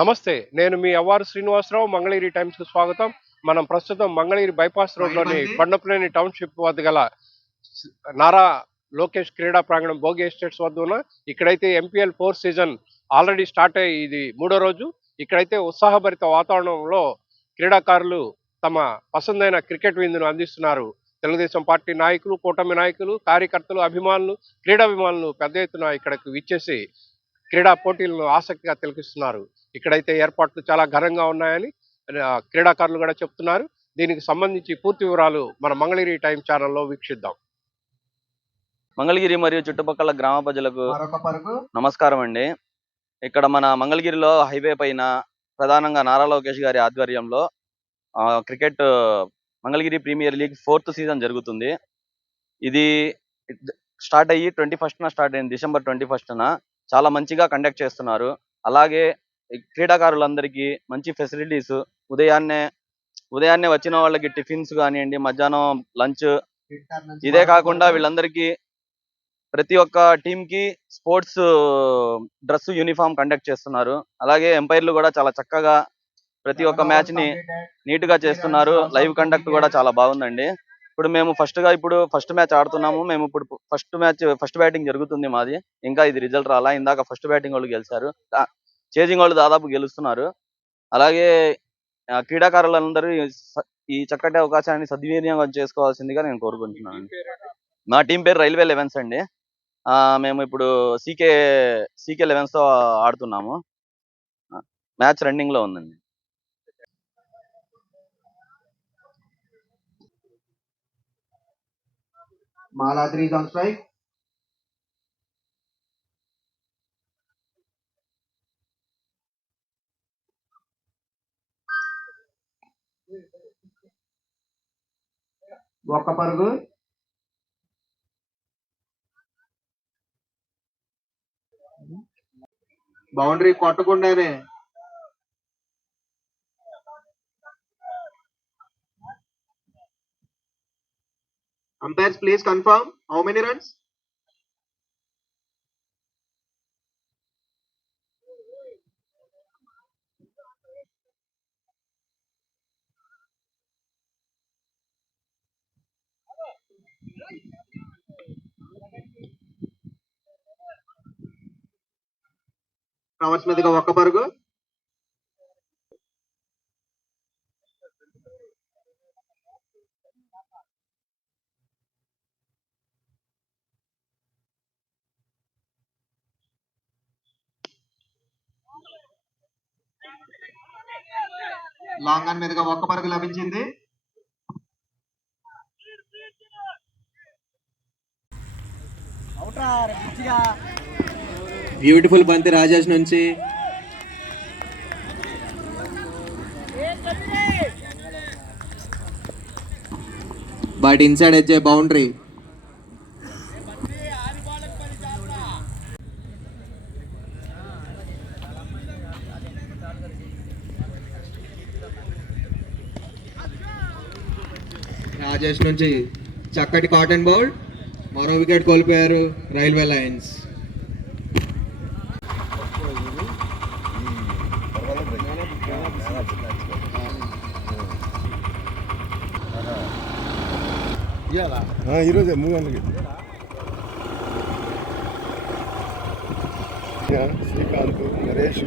నమస్తే నేను మీ అవ్వారు శ్రీనివాసరావు మంగళగిరి కు స్వాగతం మనం ప్రస్తుతం మంగళగిరి బైపాస్ రోడ్లోని పండపులేని టౌన్షిప్ వద్ద గల నారా లోకేష్ క్రీడా ప్రాంగణం భోగి ఎస్టేట్స్ వద్ద ఉన్న ఇక్కడైతే MPL four season already start అయ్యి ఇది మూడో రోజు ఇక్కడైతే ఉత్సాహభరిత వాతావరణంలో క్రీడాకారులు తమ పసందైన క్రికెట్ విందును అందిస్తున్నారు తెలుగుదేశం పార్టీ నాయకులు కూటమి నాయకులు కార్యకర్తలు అభిమానులు క్రీడాభిమానులు పెద్ద ఎత్తున ఇక్కడకు విచ్చేసి క్రీడా పోటీలను ఆసక్తిగా తిలకిస్తున్నారు ఇక్కడైతే ఏర్పాట్లు చాలా ఘనంగా ఉన్నాయని క్రీడాకారులు కూడా చెప్తున్నారు దీనికి సంబంధించి పూర్తి వివరాలు మన మంగళగిరి టైం ఛానల్లో వీక్షిద్దాం మంగళగిరి మరియు చుట్టుపక్కల గ్రామ ప్రజలకు నమస్కారం అండి ఇక్కడ మన మంగళగిరిలో హైవే పైన ప్రధానంగా నారా లోకేష్ గారి ఆధ్వర్యంలో cricket Mangalagiri premier league fourth season జరుగుతుంది ఇది స్టార్ట్ అయ్యి ట్వంటీ ఫస్ట్న స్టార్ట్ అయింది డిసెంబర్ ట్వంటీ ఫస్ట్న చాలా మంచిగా కండక్ట్ చేస్తున్నారు అలాగే క్రీడాకారులందరికీ మంచి ఫెసిలిటీస్ ఉదయాన్నే ఉదయాన్నే వచ్చిన వాళ్ళకి టిఫిన్స్ కానివ్వండి మధ్యాహ్నం లంచ్ ఇదే కాకుండా వీళ్ళందరికీ ప్రతి ఒక్క టీం కి స్పోర్ట్స్ డ్రెస్ యూనిఫామ్ కండక్ట్ చేస్తున్నారు అలాగే ఎంపైర్లు కూడా చాలా చక్కగా ప్రతి ఒక్క మ్యాచ్ ని నీట్ గా చేస్తున్నారు లైవ్ కండక్ట్ కూడా చాలా బాగుందండి ఇప్పుడు మేము ఫస్ట్ గా ఇప్పుడు ఫస్ట్ మ్యాచ్ ఆడుతున్నాము మేము ఇప్పుడు ఫస్ట్ మ్యాచ్ ఫస్ట్ బ్యాటింగ్ జరుగుతుంది మాది ఇంకా ఇది రిజల్ట్ రాలా ఇందాక ఫస్ట్ బ్యాటింగ్ వాళ్ళు గెలిచారు చేజింగ్ వాళ్ళు దాదాపు గెలుస్తున్నారు అలాగే క్రీడాకారులందరూ ఈ చక్కటి అవకాశాన్ని సద్వినియోగం చేసుకోవాల్సిందిగా నేను కోరుకుంటున్నాను మా టీం పేరు రైల్వే లెవెన్స్ అండి మేము ఇప్పుడు సీకే సీకే లెవెన్స్తో ఆడుతున్నాము మ్యాచ్ రన్నింగ్లో ఉందండి Malatri's on strike. ఒక్క పరుగు boundary కొట్టకుండానే umpires please confirm how many runs covers ఒక్క పరుగు లాంగ్ మీదుగా ఒక్క పరుగు లభించింది అవుట్రా బ్యూటిఫుల్ బంతి రాజేష్ నుంచి బట్ ఇన్సైడ్ వచ్చే బౌండరీ రాజేష్ నుంచి చక్కటి కాటన్ బౌల్ మరో వికెట్ కోల్పోయారు రైల్వే లైన్స్ ఈరోజే మూడు గంటలకి Srikanth Naresh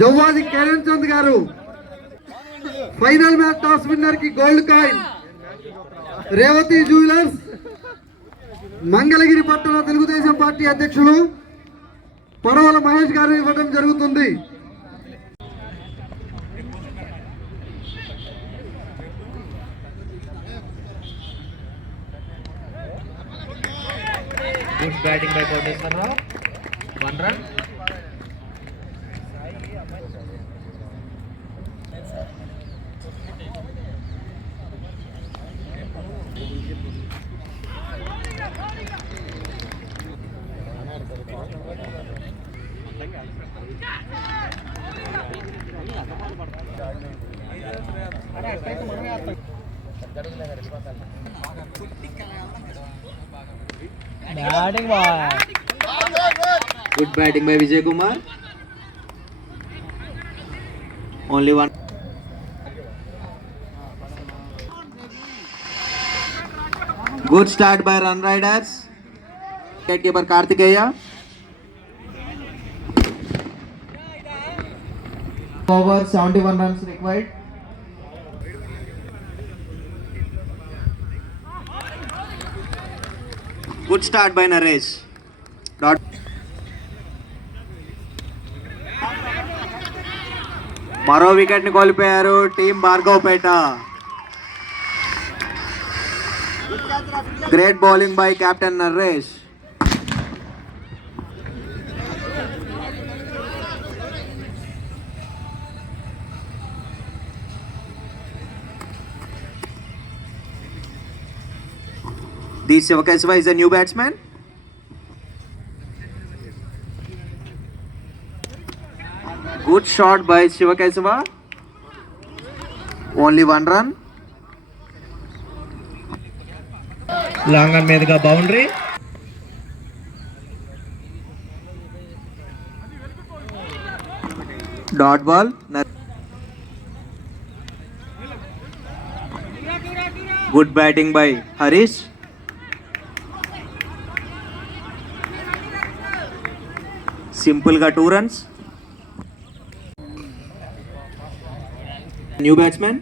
Javvadi Karan Chand garu final match toss winner కి gold coin Revathi jewellers Mangalagiri పట్టణ తెలుగుదేశం పార్టీ అధ్యక్షులు పడవల మహేష్ గారు ఇవ్వడం జరుగుతుంది batting by Koteswararao one run అక్కడ Batting ball. Good batting by Vijay Kumar. Only one. Good start by Run Riders. Wicketkeeper Kartikeya. Over 71 runs required. Good start by Naresh dot మరో వికెట్ని కోల్పోయారు team Bhargavapeta great bowling by captain Naresh D. Sivakesava is a new batsman. Good shot by Sivakesava. Only one run. Long on మీదుగా boundary dot ball good batting by Harish సింపుల్గా two runs new batsmen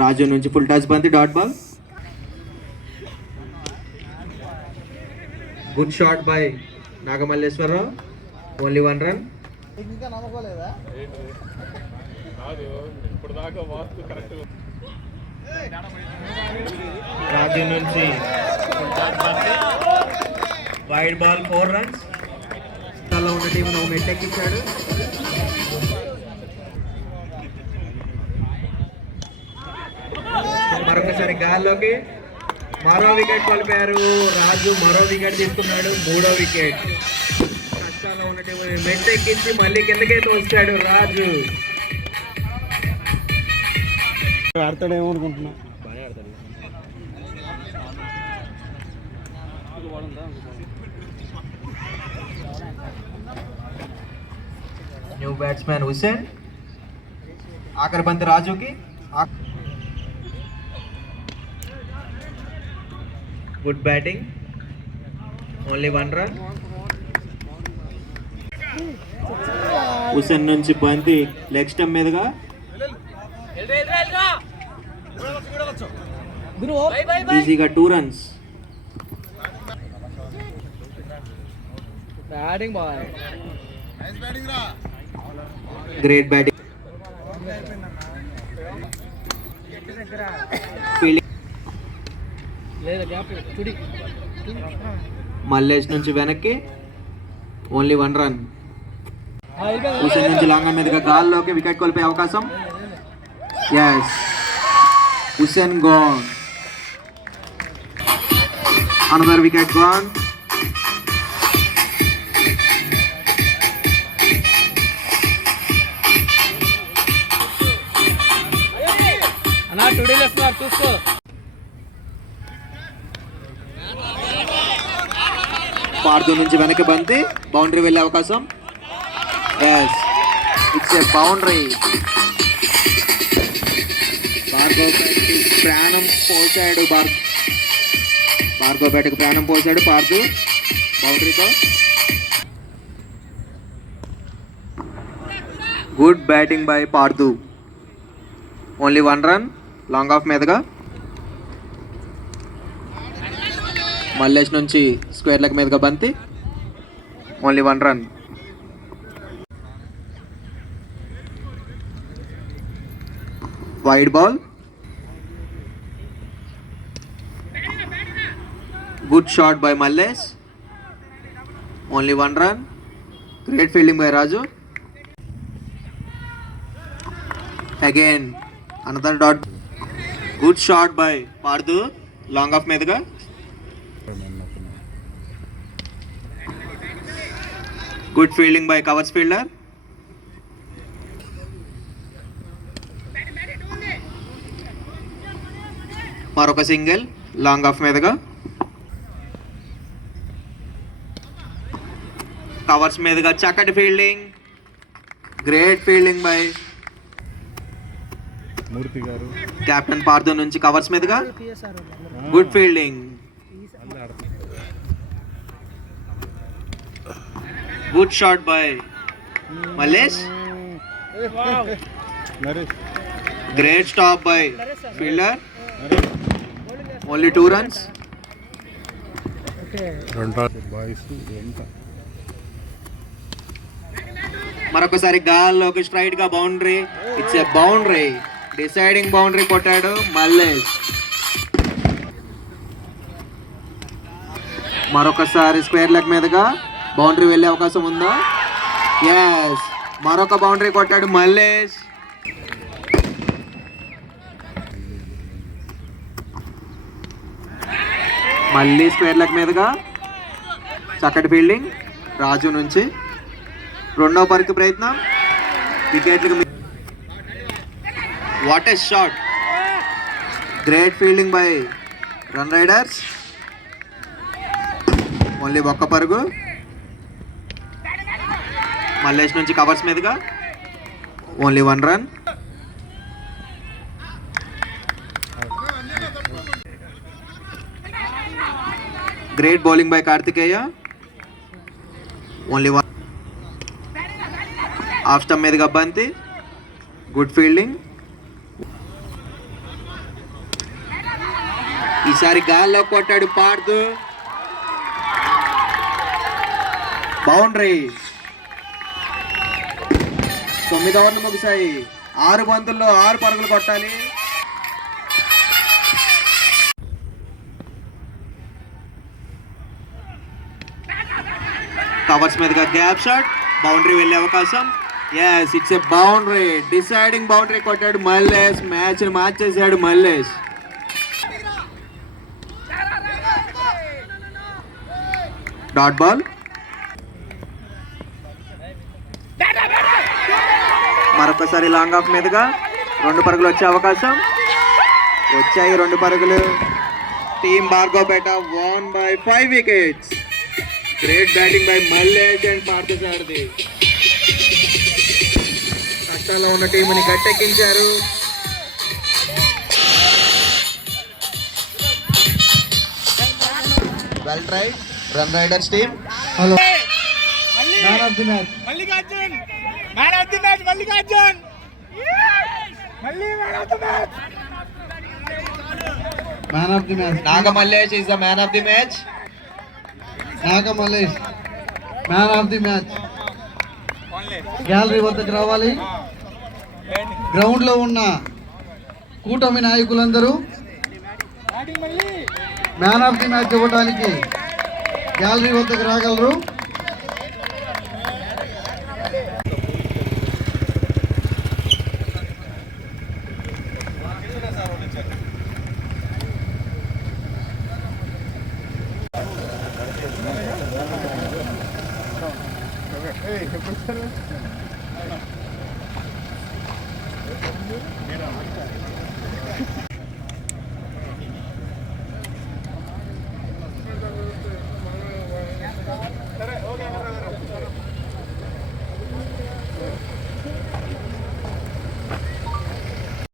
Raju నుంచి full touch బంతి dot ball good shot by Nagamalleswararao only one run ఇంకా నమ్మకోలేదా ఇప్పుడు దాకా వాస్తు correct Raju నుంచి వైడ్ బాల్ ఫోర్ రన్స్ తల్లో ఉన్న టీంను మెట్టెక్కించాడు మరొకసారి గాల్లోకి మరో వికెట్ కోల్పోయారు రాజు మరో వికెట్ తీసుకున్నాడు మూడో వికెట్ కష్టాల్లో ఉన్న టీం మెట్టెక్కించి మళ్ళీ కిందకే తోస్తాడు రాజు ఆడతాడేమో అనుకుంటున్నా న్యూ బ్యాట్స్మెన్ హుసేన్ ఆఖరి పంత రాజుకి good batting only one run Hussain నుంచి బంతి లెగ్ స్టెమ్ మీదుగా ఈజీగా two runs batting great batting Mallesh నుంచి వెనక్కి ఓన్లీ వన్ రన్ నుంచి లాంగ్ మీదుగా గాల్లోకి వికెట్ కోల్పోయే అవకాశం yes Hussein gone. Another wicket gone. Parthu నుంచి వెనక బంతి బౌండరీ వెళ్ళే అవకాశం ఎస్ ఇట్స్ ఏ బౌండరీ భార్గవపేటకి ప్రాణం పోసాడు భార్ భార్గవపేటకు ప్రాణం పోసాడు Parthu బౌండరీతో good batting by Parthu only one run long off మీదుగా మల్లేష్ నుంచి స్క్వేర్ లెగ్ మీదుగా బంతి only one run wide ball good shot by Mallesh only one run great fielding by Raju again another dot good shot by Parthu long off మీదుగా good fielding by covers fielder మరొక single long off మీదుగా covers मेदगा चकड़ fielding great fielding by Murthy garu captain पार्थोन నుంచి covers మీదగా good fielding good shot by Mallesh wow Naresh great stop by fielder only 2 runs 2 runs byes ఎంత మరొకసారి గాల్ ఒక straight గా boundary it's a boundary deciding boundary కొట్టాడు మల్లేష్ మరొకసారి square leg మీదుగా బౌండరీ వెళ్ళే అవకాశం ఉందా ఎస్ మరొక బౌండరీ కొట్టాడు మల్లేష్ మళ్ళీ స్క్వేర్ లెగ్ మీదుగా చక్కటి ఫీల్డింగ్ రాజు నుంచి రెండో పరుగు ప్రయత్నం వికెట్లకు what's shot great fielding by run riders only ఒక్క పరుగు మల్లేష్ నుంచి కవర్స్ మీదుగా only one run great bowling by Karthikeya only one off stump మీదుగా బంతి గుడ్ ఫీల్డింగ్ ఈసారి గాల్లో కొట్టాడు పార్దు బౌండరీ తొమ్మిది ఓవర్లు ముగిశాయి ఆరు బంతుల్లో ఆరు పరుగులు కొట్టాలి కవర్స్ మీదుగా గ్యాప్ షాట్ బౌండరీ వెళ్ళే అవకాశం yes it's a boundary deciding boundary కొట్టాడు మల్లేష్ మ్యాచ్ మార్చేశాడు మల్లేష్ డాట్ బాల్ మరొకసారి లాంగ్ ఆఫ్ మీదుగా రెండు పరుగులు వచ్చే అవకాశం వచ్చాయి రెండు పరుగులు team Bhargavapeta one by five wickets great batting by Mallesh and Parthasarathi స్థానంలో ఉన్న టీముని గట్టెక్కించారు well ride run riders team hello man of the match man of the match Mallikarjun మళ్ళీ man of the match man of the match Nagamallesh is the man of the match Nagamallesh man of the match gallery వద్దకు రావాలి ah. గ్రౌండ్లో ఉన్న కూటమి నాయకులందరూ man of the match ఇవ్వడానికి gallery వద్దకు రాగలరు Hey, Merhaba.